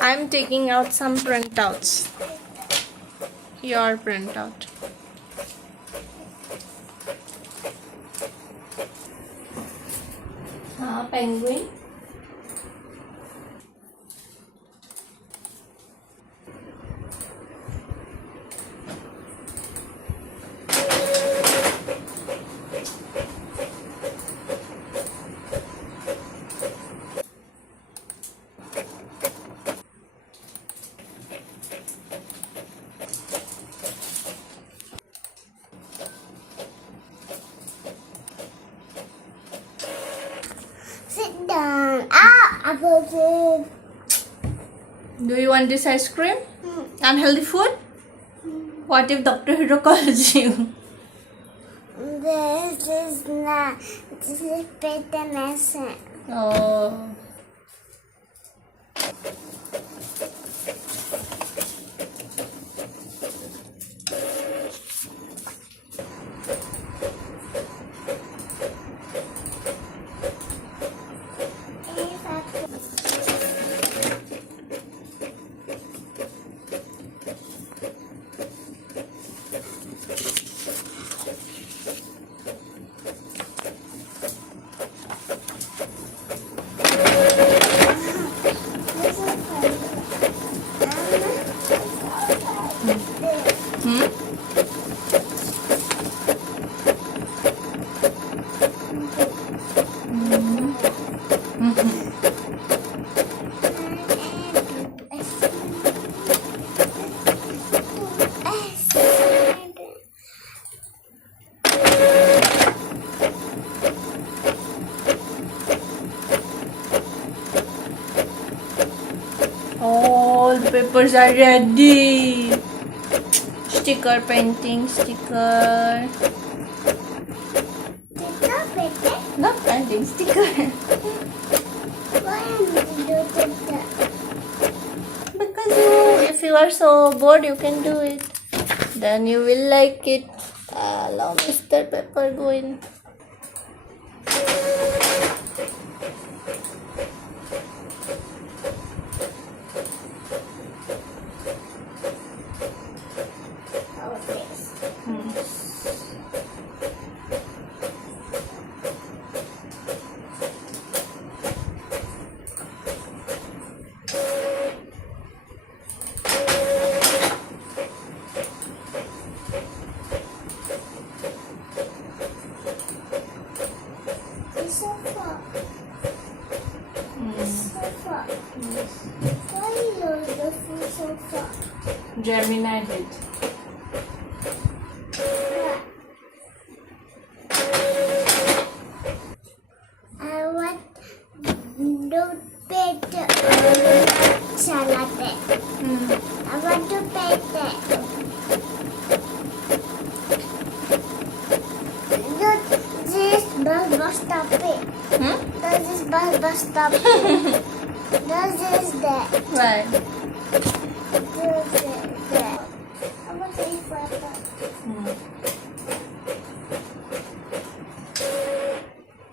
I'm taking out some printouts. Your printout. Penguin. Sit down. Ah, apple food. Do you want this ice cream? Unhealthy food? What if Dr. Hiro calls you? This is not. This is better medicine. Oh. All the papers are ready. Sticker painting, sticker. Not painting, sticker. Why am I doing that? Because if you are so bored, you can do it. Then you will like it. Allow Mr. Pepper go in. Our face. It's so far. So far. Why you the food so far? Germinated. I want to paint salad. I want to paint it. This bus stop it. Does this bus stop it? Does this that? Right. Does it?